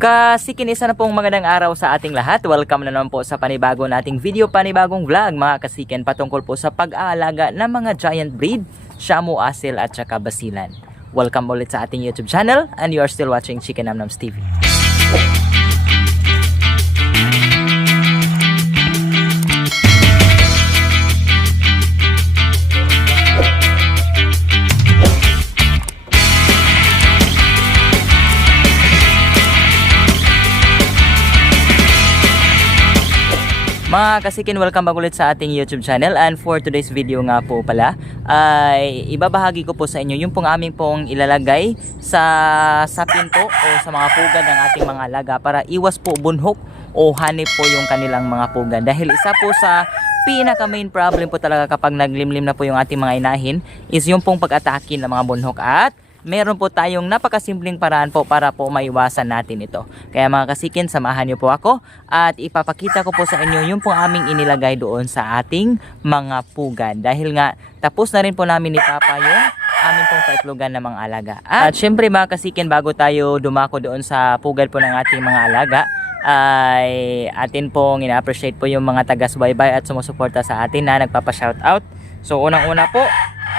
Kasikin, isa na pong magandang araw sa ating lahat. Welcome na naman po sa panibago nating video, panibagong vlog mga kasikin patungkol po sa pag-aalaga ng mga giant breed, Shamu, Asil at saka Basilan. Welcome ulit sa ating YouTube channel and you are still watching Chicken Namnams TV. Mga kasikin, welcome back ulit sa ating YouTube channel, and for today's video nga po pala ay ibabahagi ko po sa inyo yung aming pong ilalagay sa pinto o sa mga pugad ng ating mga alaga para iwas po bunhok o hanip po yung kanilang mga pugad. Dahil isa po sa pinaka main problem po talaga kapag naglimlim na po yung ating mga inahin is yung pong pag-atake ng mga bunhok, at meron po tayong napakasimpleng paraan po para po maiwasan natin ito. Kaya mga kasikin, samahan niyo po ako at ipapakita ko po sa inyo yung pong aming inilagay doon sa ating mga pugad. Dahil nga tapos na rin po namin ni Papa yung aming pong paitlogan ng mga alaga. At syempre mga kasikin, bago tayo dumako doon sa pugad po ng ating mga alaga, ay atin pong ina-appreciate po yung mga taga-subaybay at sumusuporta sa atin na nagpapa-shoutout. So unang-una po,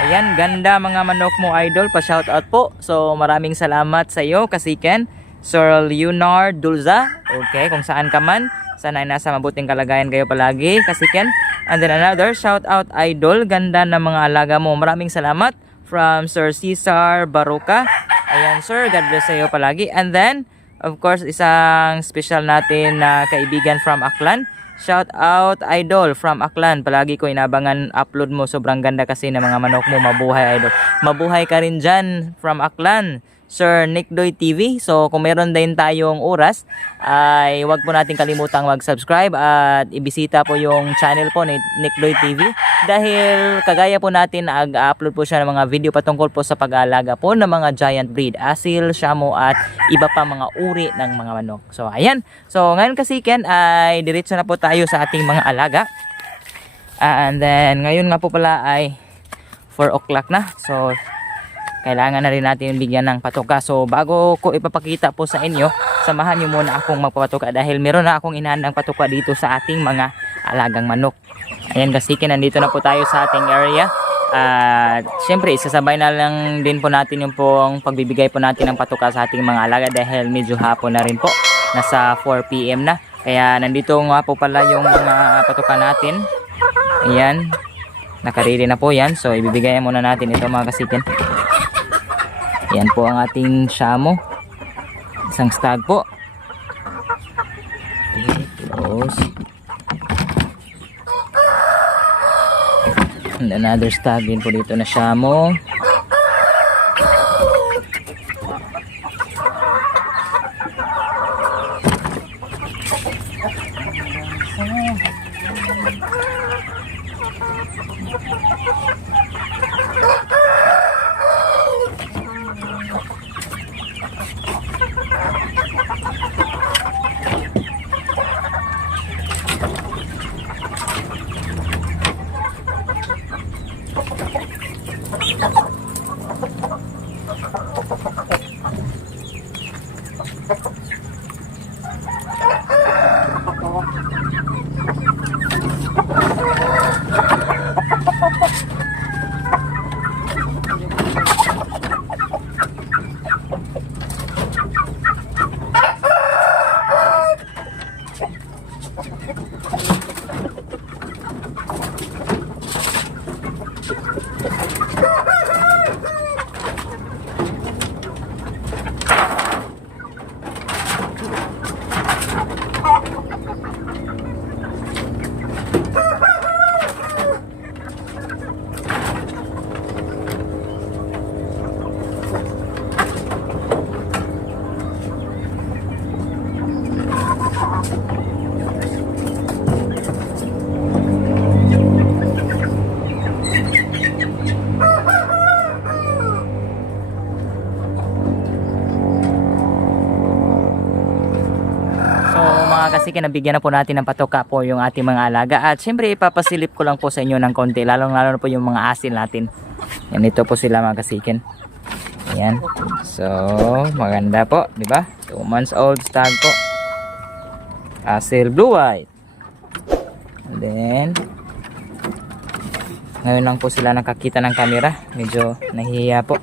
ayan, ganda mga manok mo idol, pa-shoutout po. So maraming salamat sa iyo kasiken, Sir Leonard Dulza. Okay, kung saan ka man, sana ay nasa mabuting kalagayan kayo palagi kasiken. And then another shoutout idol, ganda ng mga alaga mo. Maraming salamat from Sir Cesar Baruca. Ayan sir, God bless sa iyo palagi. And then of course, isang special natin na kaibigan from Aklan. Shout out idol from Aklan. Palagi ko inabangan upload mo. Sobrang ganda kasi ng mga manok mo. Mabuhay idol. Mabuhay ka rin dyan from Aklan, Sir Nickdoy TV. So kung meron din tayong oras, ay wag po natin kalimutang mag-subscribe at ibisita po yung channel po ni Nickdoy TV. Dahil kagaya po natin, nag-upload po siya ng mga video patungkol po sa pag-aalaga po ng mga giant breed, Asil, Shamu at iba pa mga uri ng mga manok. So ayan. So ngayon kasiken ay diretso na po tayo sa ating mga alaga. And then ngayon nga po pala ay 4 o'clock na. So kailangan na rin natin bigyan ng patuka. So bago ko ipapakita po sa inyo, samahan nyo muna akong magpapatuka dahil meron na akong inahandang patuka dito sa ating mga alagang manok. Ayan kasikin, nandito na po tayo sa ating area. At syempre isasabay na lang din po natin yung pong pagbibigay po natin ng patuka sa ating mga alaga dahil medyo hapon na rin po. Nasa 4 PM na. Kaya nandito nga po pala yung mga patuka natin. Ayan. Nakarili na po yan. So ibibigay muna natin ito mga kasikin. Yan po ang ating Shamu. Isang stag po. Close. And another stag din po dito na Shamu. Kasi kinabigyan na po natin ng patuka po yung ating mga alaga. At syempre ipapasilip ko lang po sa inyo ng konti, lalong lalo na po yung mga asil natin. Yan, ito po sila mga kasikin. Ayan. So, maganda po, di ba? 2 months old stag po. Asil blue white. And then, ngayon lang po sila nakakita ng camera. Medyo nahihiya po.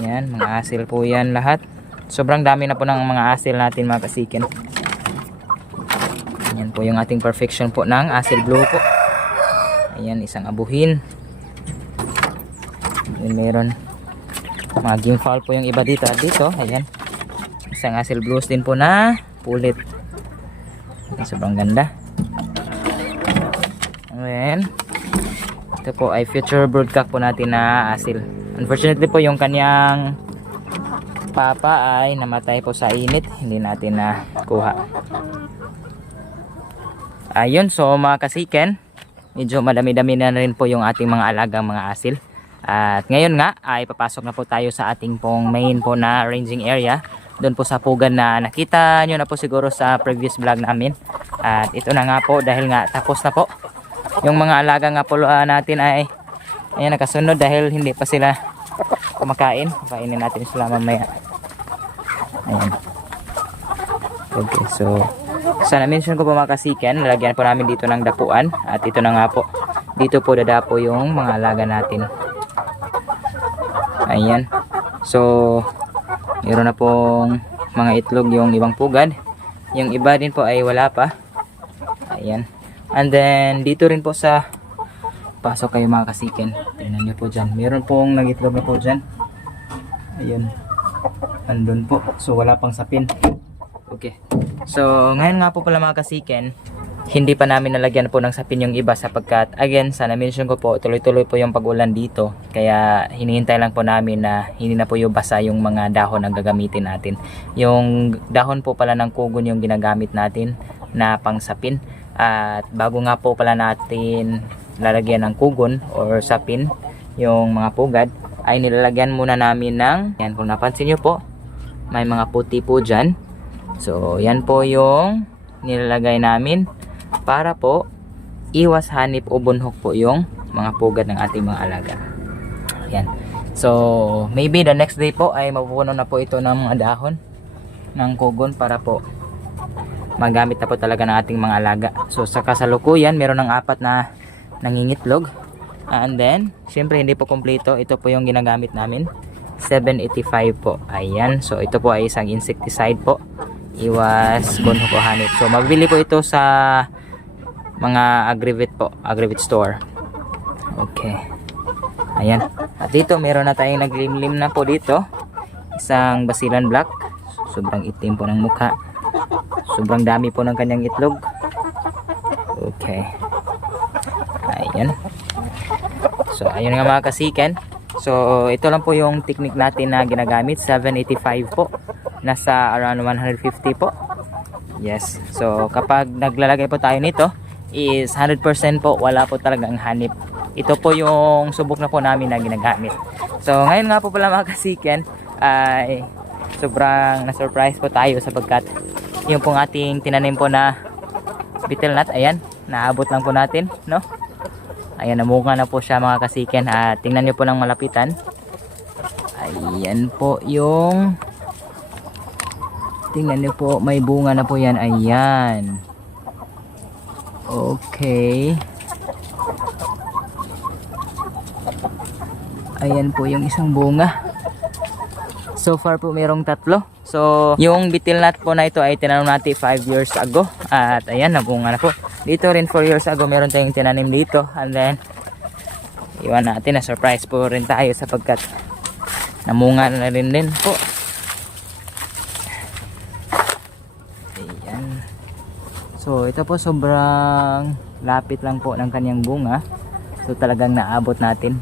Ayan, mga asil po yan lahat. Sobrang dami na po ng mga asil natin mga kasikin. Ayan po yung ating perfection po ng asil blue po. Ayan, isang abuhin. Ayan, meron mga game foul po yung iba dito. Ayan, isang asil blues din po na pulit. Ayan, sobrang ganda. Ayan, ito po ay future broodcock po natin na asil. Unfortunately po yung kanyang papa ay namatay po sa init, hindi natin na kuha. Ayun, so mga kasiken, medyo madami-dami na rin po yung ating mga alagang mga asil. At ngayon nga ay papasok na po tayo sa ating pong main po na ranging area, doon po sa pugan na nakita nyo na po siguro sa previous vlog namin. At ito na nga po, dahil nga tapos na po yung mga alaga nga po natin ay ayan, nakasunod dahil hindi pa sila kumakain. Kainin natin sila mamaya. Ayan. Okay, so sana mention ko po mga kasiken, lalagyan po namin dito ng dapuan. At ito na nga po, dito po dadapo yung mga alaga natin. Ayan. So meron na pong mga itlog yung ibang pugad. Yung iba din po ay wala pa. Ayan. And then dito rin po sa pasok kayo mga kasiken, tingnan nyo po dyan, meron pong nagitlog na po dyan. Ayun, andun po, so wala pang sapin. Okay, so ngayon nga po pala mga kasiken, hindi pa namin nalagyan po ng sapin yung iba sapagkat again, sana mention ko po, tuloy-tuloy po yung pag-ulan dito, kaya hinihintay lang po namin na hindi na po yung basa yung mga dahon na gagamitin natin. Yung dahon po pala ng kugon yung ginagamit natin na pang sapin. At bago nga po pala natin lalagyan ng kugon or sapin yung mga pugad, ay nilalagyan muna namin ng, yan, kung napansin nyo po, may mga puti po dyan. So yan po yung nilalagay namin para po iwas hanip o bunhok po yung mga pugad ng ating mga alaga. Yan. So maybe the next day po ay mapupuno na po ito ng mga dahon ng kugon para po magamit na po talaga ng ating mga alaga. So sa kasalukuyan meron ng 4 na nangingitlog. And then syempre hindi po kompleto, ito po yung ginagamit namin, 785 po. Ayan, so ito po ay isang insecticide po, iwas bunhok o hanip. So mabibili po ito sa mga Agrivit store. Okay, ayan. At dito meron na tayong naglimlim na po dito, isang basilan black, sobrang itim po ng mukha, sobrang dami po ng kanyang itlog. Okay, ayan. So ayun nga mga kasiken, so ito lang po yung technique natin na ginagamit, 785 po, nasa around 150 po. Yes, so kapag naglalagay po tayo nito is 100% po wala po talagang hanip. Ito po yung subok na po namin na ginagamit. So ngayon nga po pala mga kasiken ay sobrang na-surprise po tayo sapagkat yung pong ating tinanim po na betel nut, ayan, naabot lang po natin, no? Ayan, namunga na po siya mga kasiken. At tingnan nyo po ng malapitan. Ayan po yung, tingnan nyo po, may bunga na po yan. Ayan. Okay. Ayan po yung isang bunga. So far po mayroong 3. So yung betel nut po na ito ay tinanim natin 5 years ago. At ayan, nabunga na po. Dito rin 4 years ago meron tayong tinanim dito. And then iwan natin, na surprise po rin tayo sapagkat namunga na rin po. Ayan. So ito po sobrang lapit lang po ng kanyang bunga. So talagang naabot natin.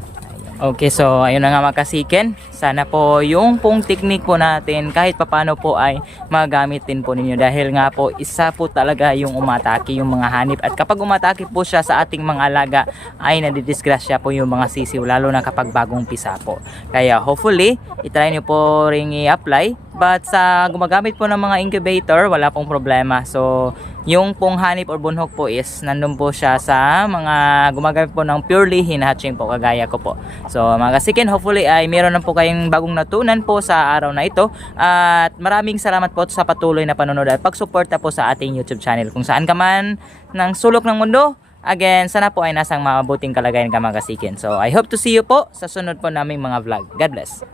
Okay, so ayun na nga mga kasiken. Sana po yung pong technique po natin kahit papano po ay magamit din po ninyo. Dahil nga po isa po talaga yung umatake yung mga hanip. At kapag umatake po siya sa ating mga alaga ay nadidisgrasya po yung mga sisiw. Lalo na kapag bagong pisa po. Kaya hopefully itry nyo po ring i-apply. But sa gumagamit po ng mga incubator wala pong problema. So yung pong hanip or bunhok po is nandun po siya sa mga gumagamit po ng purely hinahatching po kagaya ko po. So mga kasikin, hopefully ay meron na po kayo tayong bagong natunan po sa araw na ito. At maraming salamat po sa patuloy na panonood at pagsuporta po sa ating YouTube channel. Kung saan ka man ng sulok ng mundo, again, sana po ay nasang mabuting kalagayan ka mga kasikin. So I hope to see you po sa sunod po naming mga vlog. God bless.